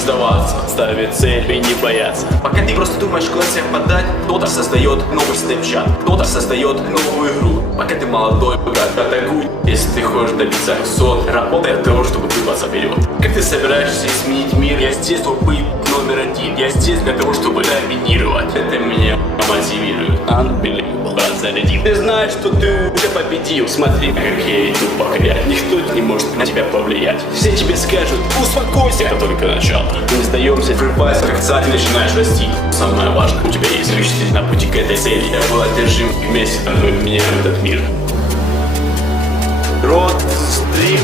сдаваться, ставить цель и не бояться. Пока ты просто думаешь, куда себя подать, кто-то создает новый степчат, кто-то создает новую игру. Пока ты молодой, брат, атакуй. Если ты хочешь добиться высот, работай для того, чтобы выбраться вперед. Как ты собираешься изменить мир? Я здесь, чтобы быть номер один. Я здесь для того, чтобы доминировать. Это меня мотивирует. Unbelievable. Зарядил. Ты знаешь, что ты уже победил. Смотри, как я иду по грязи. Никто не может на тебя повлиять. Все тебе скажут, успокойся. Это только начало. Не сдаемся, врубайся, как царь, начинаешь расти. Самое важное, у тебя есть учитель на пути к этой цели. Я был одержим вместе, мы меняем этот мир. Род, стрим.